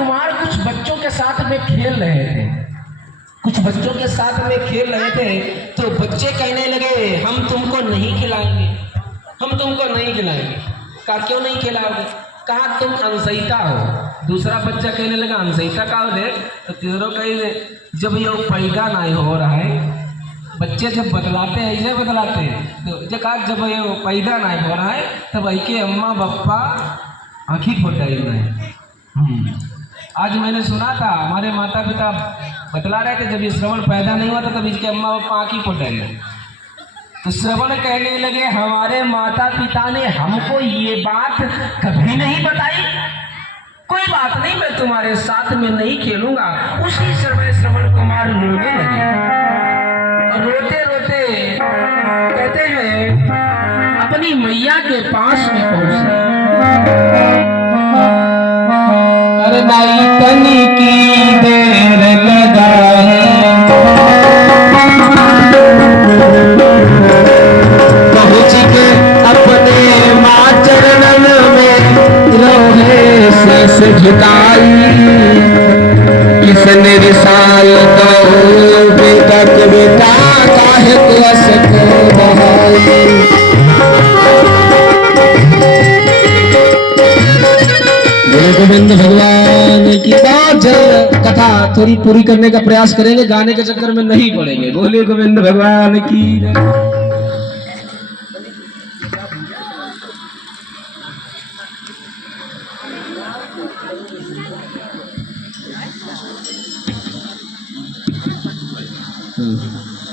कुमार कुछ बच्चों के साथ में खेल रहे थे, तो बच्चे कहने लगे हम तुमको नहीं खिलाएंगे। कहा क्यों नहीं खिलाओगे? कहा तुम अनसहिता हो। दूसरा बच्चा कहने लगा अनसहिता का हो दे, तो तीसरों कहे जब ये पैदा नहीं हो रहा है, बच्चे जब बतलाते हैं ऐसे बतलाते हैं, तो जो कहा जब ये पैदा नहीं हो रहा है तब ऐके अम्मा बप्पा आँखी फोटाई नहीं। आज मैंने सुना था हमारे माता पिता बतला रहे थे जब ये श्रवण पैदा नहीं हुआ था तब इसके अम्मा बप्पा आँखी फोटाई नहीं। तो श्रवण कहने लगे हमारे माता पिता ने हमको ये बात कभी नहीं बताई। कोई बात नहीं, मैं तुम्हारे साथ में नहीं खेलूंगा। उसी समय श्रवण कुमार रोने लगे। रोते रोते कहते हैं अपनी मैया के पास में पहुंचे। अरे नाई तनी की देर लगाए, पहुंच के अपने माँ चरणन में रोहे से झुकाई। इसने विशाल को बेटा काहे क्लस को बहाई। गोविंद भगवान की बात। कथा थोड़ी पूरी करने का प्रयास करेंगे, गाने के चक्कर में नहीं पड़ेंगे। बोले गोविंद भगवान की।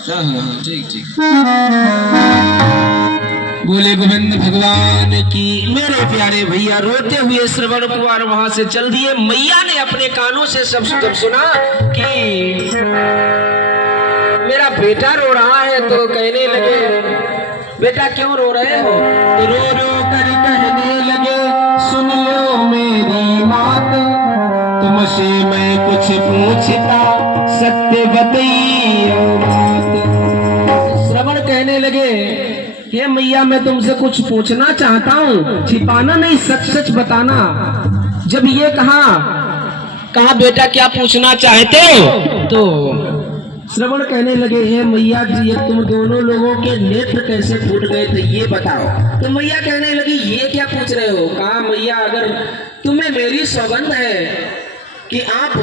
हाँ ठीक। बोले गोविंद भगवान की। मेरे प्यारे भैया रोते हुए श्रवण कुमार वहां से चल दिए। मैया ने अपने कानों से सब जब सुना कि मेरा बेटा रो रहा है तो कहने लगे बेटा क्यों रो रहे हो? रो रो कर कहने लगे सुन लो मेरी बात, तुमसे मैं कुछ पूछता सत्य बताइए बात। श्रवण कहने लगे हे मैया मैं तुमसे कुछ पूछना चाहता हूँ, छिपाना नहीं सच सच बताना। जब ये कहा बेटा क्या पूछना चाहते हो? तो श्रवण कहने लगे हे मैया जी तुम दोनों लोगों के नेत्र कैसे फूट गए थे ये बताओ। तो मैया कहने लगी ये क्या पूछ रहे हो? कहा मैया अगर तुम्हें मेरी सौगंध है कि आप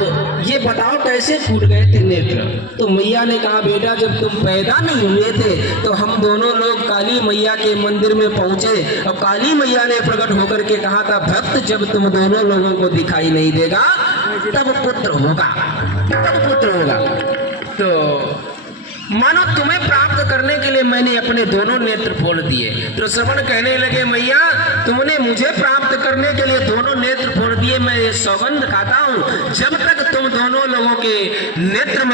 ये बताओ कैसे फूट गए थे नेत्र। तो मैया ने कहा बेटा जब तुम पैदा नहीं हुए थे तो हम दोनों लोग काली मैया के मंदिर में पहुंचे और काली मैया ने प्रकट होकर के कहा था भक्त जब तुम दोनों लोगों को दिखाई नहीं देगा तब पुत्र होगा। तो मानो तुम्हें प्राप्त करने के लिए मैंने अपने दोनों नेत्र फोड़ दिए। तो श्रवण कहने लगे मैया तुमने मुझे प्राप्त करने के लिए दोनों नेत्र फोड़ दिए, मैं ये सौगंध खाता हूँ जब तक तुम दोनों लोगों के नेत्र में